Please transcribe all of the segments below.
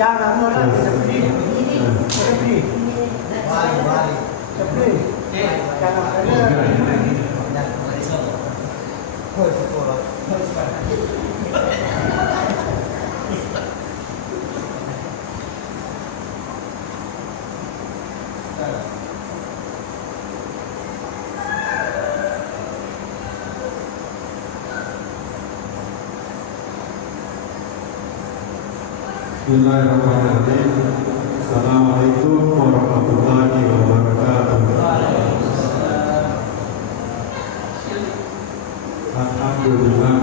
Jangan orang seperti ini, seperti Bismillahirrahmanirrahim. Assalamualaikum warahmatullahi wabarakatuh. Alhamdulillah.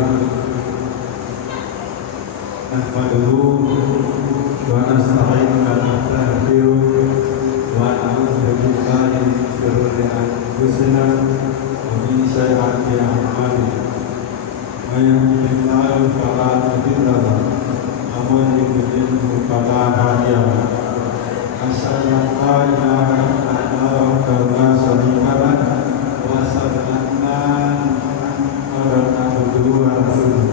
Nahmaduhu wa nasta'inu wa nastaghfiruh wa na'udzu billahi min shururi anfusina wa min sayyiati a'malina. May yahdihillahu fala mudilla lahu ومن يضلله فلا هادي له أشهد أن لا إله إلا الله وحده لا شريك له وأشهد أن محمدا عبده ورسوله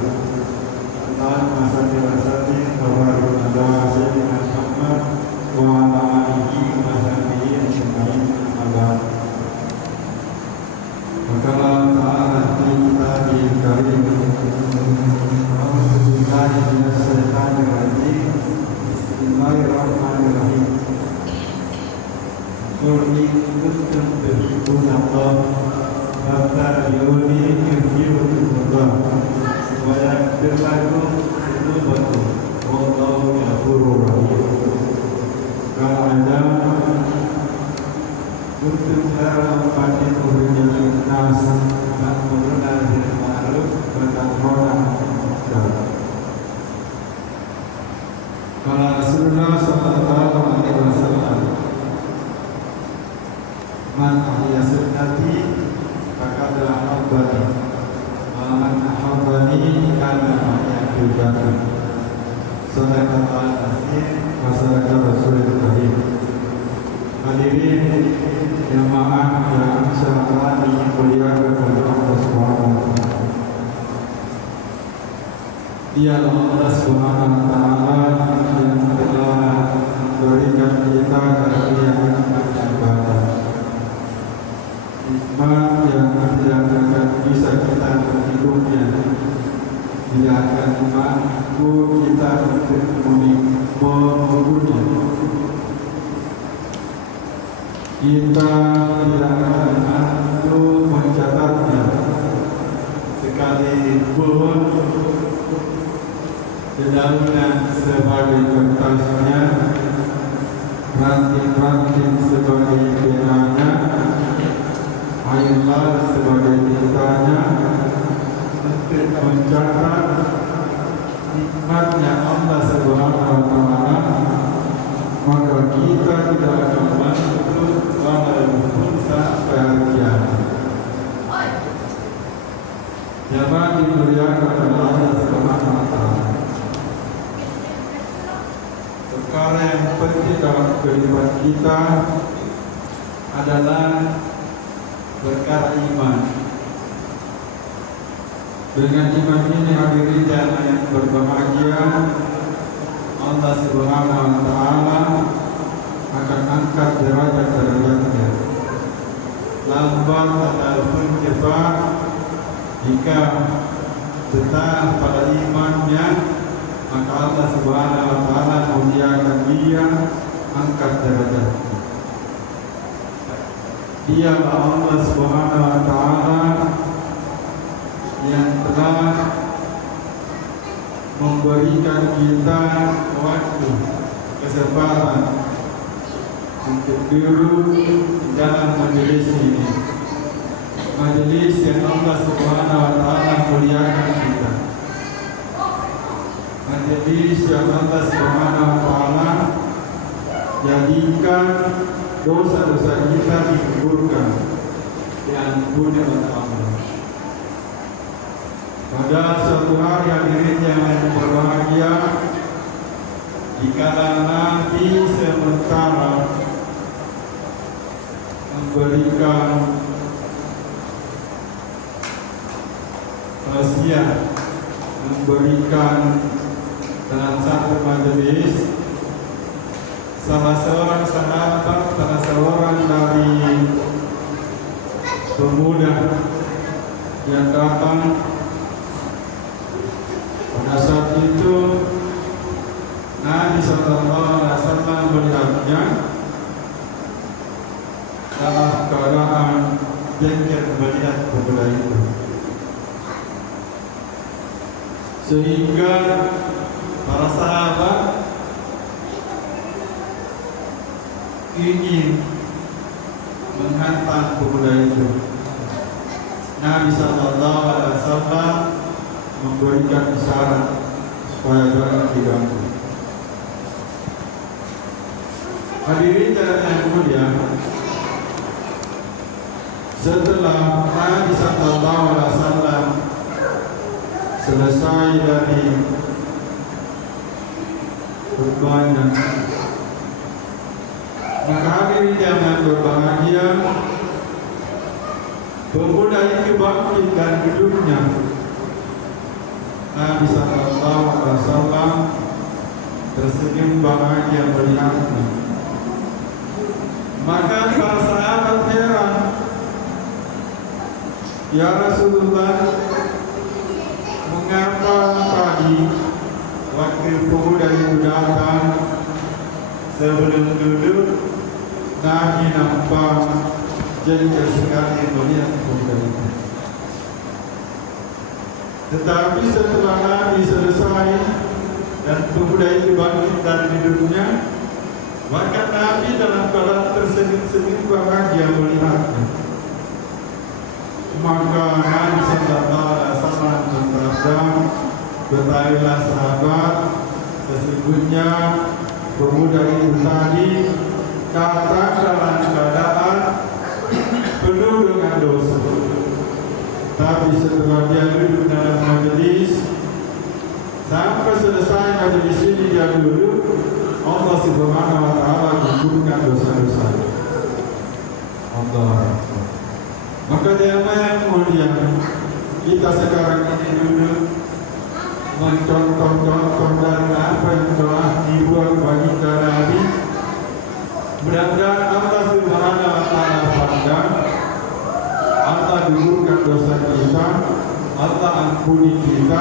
اللهم صل وسلم وبارك على سيدنا محمد وعلى آله وصحبه أجمعين أما بعد فقال تعالى في كتابه الكريم Bismillahirrahmanirrahim. Qul in kuntum tuhibbuna Allah fattabi'uni yuhibbukumullah wa yaghfir lakum dhunubakum wallahu ghafurur rahim. Qala Adam kuntum khairan ummatin ukhrijat lin-nas ta'muruna bil ma'ruf wa tanhauna 'anil munkar. Qala Rasulullah sallallahu alaihi wasallam, man ahya sunnati faqad ahabbani wa man ahabbani kana ma'iya fil jannah. Sadaqallahu al-azim wa sadaqa Rasulul karim. Hadirin jamaah yang insyaallah dimuliakan oleh Allah Subhanahu wa taala. Dia Allah Subhanahu wa taala yang telah memberikan kita kemuliaan ibadah. Nikmat yang tidak akan bisa kita menghitungnya. Dia akan mampu kita untuk mengukurnya. Kita tidak akan mampu mencatatnya. Sekalipun dedaunan sebagai kertasnya, ranting-ranting sebagai benangnya, air sebagai tintanya, untuk mencatat nikmatnya Allah Subhanahu wa taala, maka kita tidak akan mampu walaupun sampai kiamat. Jamaah dimuliakan oleh Allah Subhanahu wa taala. Perkara yang penting dalam kehidupan kita adalah perkara iman. Dengan iman ini hadirin jamaah yang berbahagia, Allah Subhanahu wa taala akan angkat derajat-derajatnya. Lambat ataupun cepat, jika tetap pada imannya, maka Allah Subhanahu wa taala muliakan dia, angkat derajatnya. Dia Allah Subhanahu wa taala yang telah memberikan kita waktu, kesempatan untuk duduk dalam majelis ini. Majelis yang Allah Subhanahu wa taala muliakan kita. Majelis yang Allah Subhanahu wa taala jadikan dosa-dosa kita digugurkan, diampuni oleh Allah. Pada suatu hari hadirin yang berbahagia, dikala Nabi sementara memberikan wasiat, memberikan dalam satu majelis salah seorang sahabat, salah seorang dari pemuda yang datang. Pada saat itu Nabi SAW melihatnya dalam keadaan jengkel melihat pemuda itu, sehingga para sahabat ingin menghantam pemuda itu. Nabi SAW memberikan isyarat supaya jangan diganggu. Hadirin yang mulia, setelah Nabi SAW selesai dari khutbahnya, maka hadirin yang berbahagia, pemuda itu bangkit dan duduknya. Nabi SAW tersenyum bahagia melihatnya. Maka para sahabat heran, "Ya Rasulullah, mengapa tadi waktu pemuda itu datang sebelum duduk Nabi nampak jengkel sekali melihat pemuda itu? Tetapi setelah Nabi selesai dan pemuda itu bangkit dari duduknya, maka Nabi dalam keadaan tersenyum-senyum bahagia melihatnya. Maka Nabi SAW bersabda, "Ketahuilah sahabat, sesungguhnya pemuda itu tadi datang dalam keadaan penuh dengan dosa. Tapi setelah dia duduk dalam majelis, sampai selesai majelis ini dia duduk, Allah Subhanahu wa Ta'ala gugurkan dosa-dosanya." Allah. Maka jemaah yang mulia, kita sekarang ini duduk mencontoh-contoh dari apa yang telah dibuat bagi Nabi. Mudah-mudahan Allah Subhanahu wa Ta'ala pandang, Allah gugurkan dosa kita, Allah ampuni kita,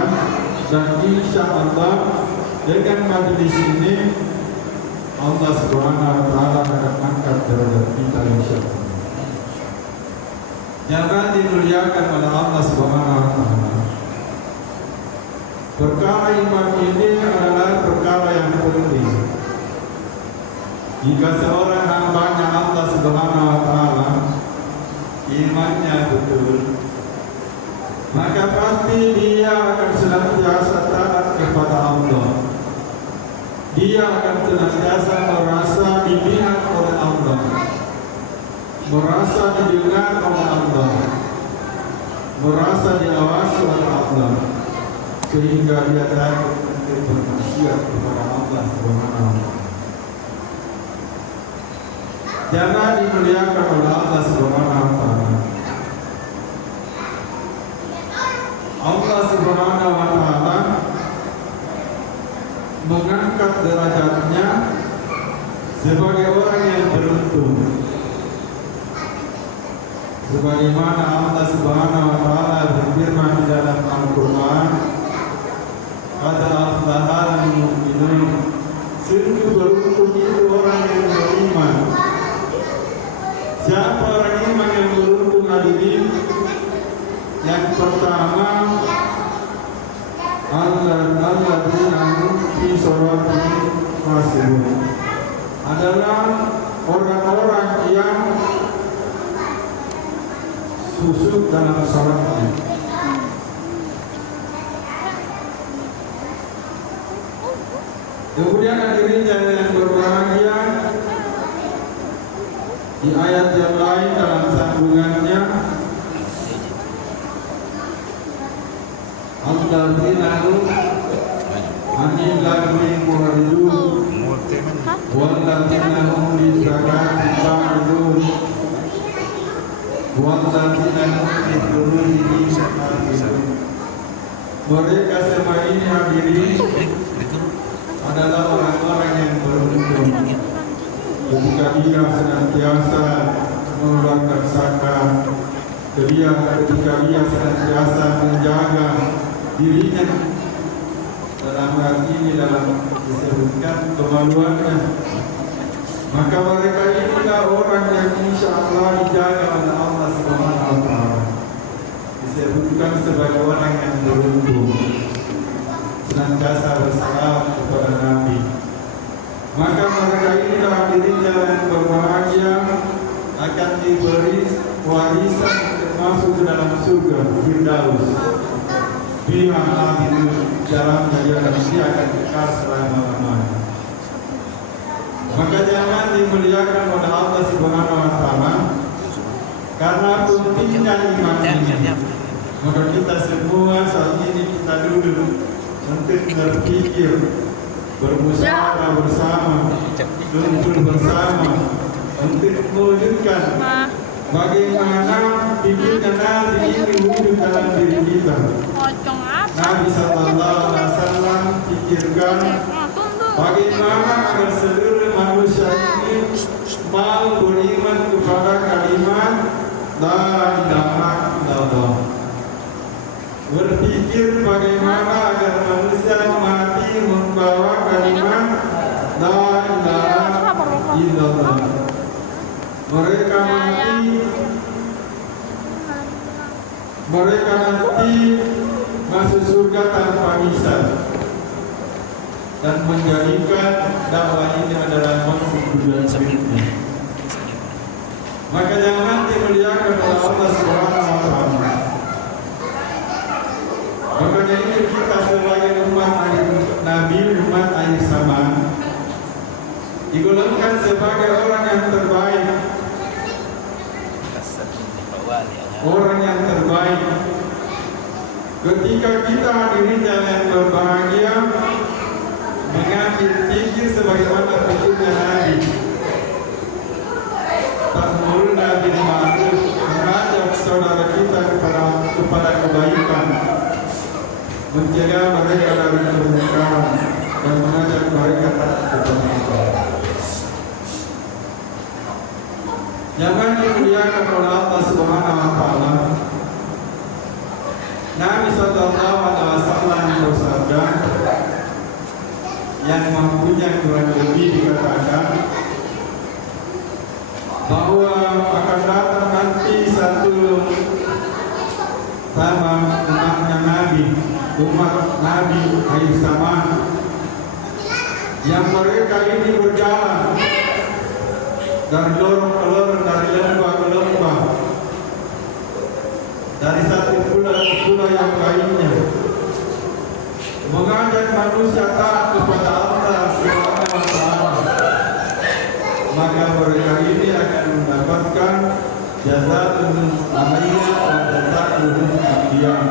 dan insya Allah dengan majelis ini Allah Subhanahu wa Ta'ala akan angkat derajat kita insya Allah. Jangan dimuliakan oleh Allah Subhanahu wa Ta'ala. Perkara iman ini adalah perkara yang penting. Jika seorang hambanya Allah Subhanahu wa Ta'ala imannya betul, maka pasti dia akan senantiasa taat kepada Allah. Dia akan senantiasa merasa dilihat oleh Allah, merasa didengar oleh Allah, merasa diawasi oleh Allah, sehingga dia takut untuk bermaksiat kepada Allah Subhanahu wa Ta'ala. Jangan dimuliakan oleh Allah Subhanahu wa Ta'ala. Allah Subhanahu wa Ta'ala mengangkat derajatnya sebagai orang yang beruntung. Sebagaimana Allah Subhanahu wa Ta'ala berfirman di dalam Al-Quran, "Qad aflahal mu'minun." Sungguh beruntung itu orang yang beriman. Siapa orang iman yang beruntung hadirin? Yang pertama, alladzina hum fi sholatihim khashi'un, adalah orang-orang yang khusyuk dalam salatnya. Kemudian hadirin yang berbahagia, di ayat yang lain dalam sambungannya, alladzina hum anil lagwi mu'ridun walladzina hum lizakati fa'ilun walladzina hum lifurujihim hafizun. Mereka semua ini hadirin senantiasa mengeluarkan zakat, ketika dia senantiasa menjaga dirinya, dalam arti ini dalam disebutkan kemaluannya, maka mereka inilah orang yang insya Allah dijaga oleh Allah Subhanahu wa Ta'ala. Disebutkan sebagai orang yang beruntung, senantiasa bersalawat kepada Nabi. Maka mereka inilah dirinya yang berbahagia, akan diberi warisan masuk ke dalam surga Firdaus. Pihak Nabi itu dalam jalan dia akan kekal selama-lamanya. Maka jangan dimuliakan oleh Allah Subhanahu wa Ta'ala karena pentingnya iman ini. Maka kita semua saat ini kita duduk untuk berpikir, bermusyawarah bersama, kumpul bersama untuk mewujudkan bagaimana pikirnya Nabi ini wujud dalam diri kita. Nabi Sallallahu Alaihi Wasallam pikirkan bagaimana agar seluruh manusia ini mau beriman kepada kalimat La ilaha illallah. Berpikir bagaimana agar manusia mati membawa kalimat La ilaha illallah. Mereka nanti masuk surga tanpa hisab dan menjadikan dakwah ini adalah maksud tujuan hidupnya. Maka jangan dimuliakan oleh Allah Subhanahu wa Ta'ala. Makanya ini kita sebagai umat Nabi, umat akhir zaman, digolongkan sebagai orang yang terbaik. Orang yang terbaik. Ketika kita hadirin yang berbahagia, mengambil pikir sebagaimana pikirnya Nabi. Ta'muruna Nabi ma'ruf, mengajak saudara kita kepada kebaikan, mencegah mereka dari kemungkaran dan mengajak mereka kepada Allah. Jangan dimuliakan oleh Allah Subhanahu wa Ta'ala. Nabi Sallallahu Alaihi Wasallam bersabda yang mempunyai kurang lebih dikatakan bahwa akan datang nanti satu sama umatnya Nabi, umat Nabi akhir zaman, yang mereka ini berjalan dari lorong ke lorong, dari lembah ke lembah, dari satu pulau ke pulau yang lainnya, mengajak manusia taat kepada Allah Subhanahu wa Ta'ala. Maka mereka ini akan mendapatkan jazaa'un alaiha wa jazaa'uhum al-qiyam.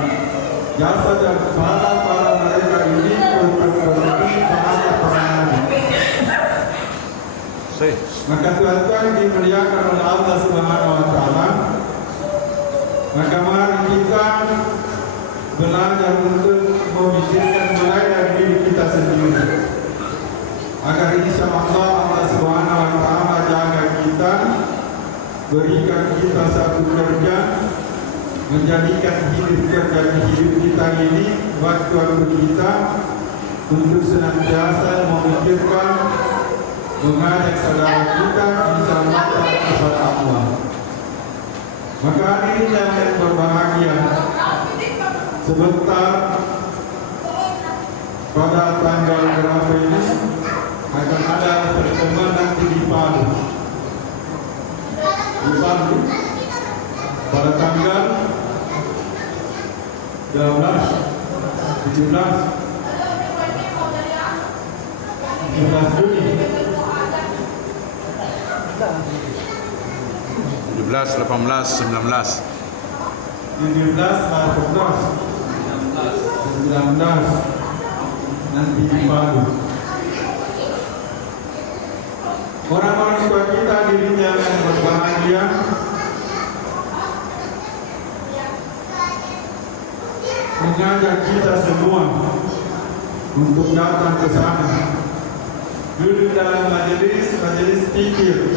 Jasa dan pahala para mereka ini berarti pahala para nabi. Maka Tuhan dimuliakan oleh Allah Subhanahu wa Ta'ala. Maka mari kita belajar untuk memikirkan mulai dari diri kita sendiri, agar insya Allah Allah Subhanahu wa Ta'ala jaga kita, berikan kita satu kerja, menjadikan hidup kita ini waktu kita untuk senantiasa memikirkan, mengajak saudara kita insya Allah kepada Allah. Maka hadirin yang berbahagia, sebentar pada tanggal berapa ini akan ada pertemuan nanti di Palu. Di Palu pada tanggal 12, 17 Juni. 17, 18, 19 nanti di Palu. Orang-orang tua kita dirinya yang berbahagia, mengajak kita semua untuk datang ke sana, duduk dalam majelis pikir,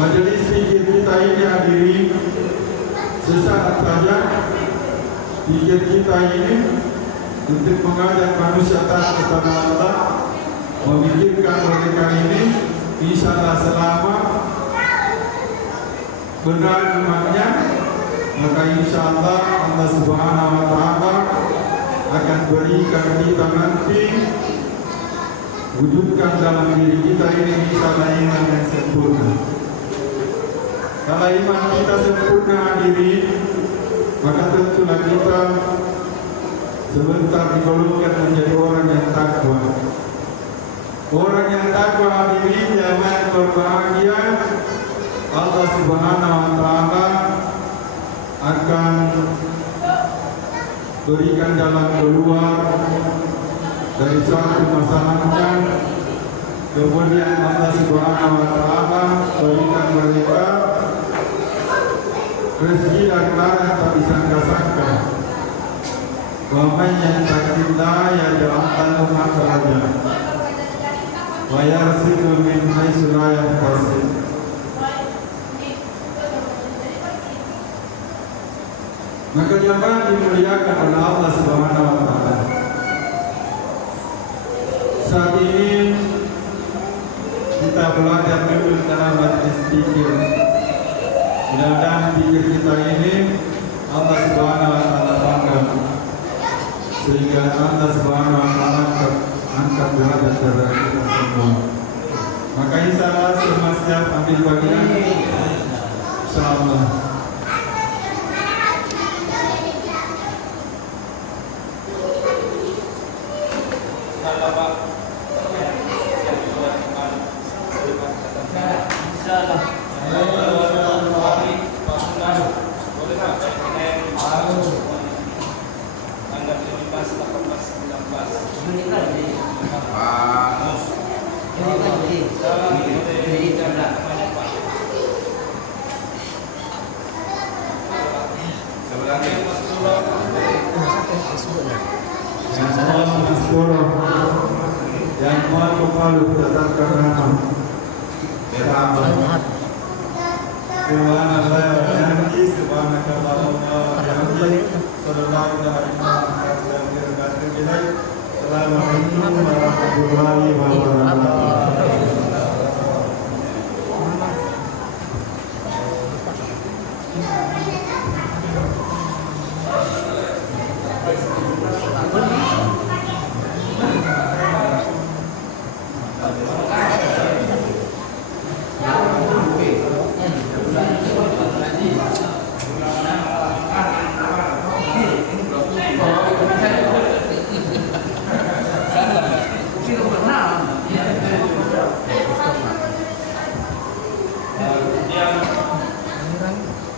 Majelis zikir kita ini hadirin, sesaat saja zikir kita ini untuk mengajak manusia taat kepada Allah, memikirkan mereka ini, insya Allah selama benar imannya, maka insya Allah Allah Subhanahu Wa Taala akan berikan kita nanti, wujudkan dalam diri kita ini insya Allah iman yang sempurna. Kalau iman kita sempurna hadirin, maka tentulah kita sebentar digolongkan menjadi orang yang takwa. Orang yang takwa hadirin jamaah berbahagia, Allah Subhanahu Wa Taala akan berikan jalan keluar dari suatu masalahnya. Kemudian Allah Subhanahu Wa Taala berikan mereka rezeki dan barang tak disangka-sangka. Wa man yattaqillah yaj'al lahu makhraja wa yarzuqhu min haitsu la yahtasib. Maka jamaah dimuliakan oleh Allah Subhanahu Wa Taala. Saat ini kita belajar dulu dalam majlis zikir. Mudah-mudahan zikir kita ini Allah Subhanahu Wa Taala bangga, sehingga Allah Subhanahu Wa Taala angkat derajat kita semua. Maka insya Allah semua siap ambil bagian. Insya Allah. Yang mau kembali tetapkan nama Kemana saya janji subhanakallahumma wa bihamdika sallallahu alaihi wa sallam. Assalamualaikum warahmatullahi wabarakatuh.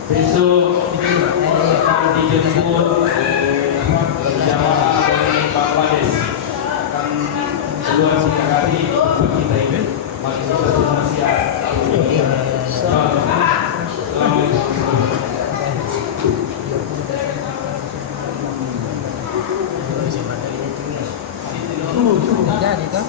Besok dijemput jamaah dari Bangladesh akan keluar sekali kita ini masih kita semua siap. Jadi kan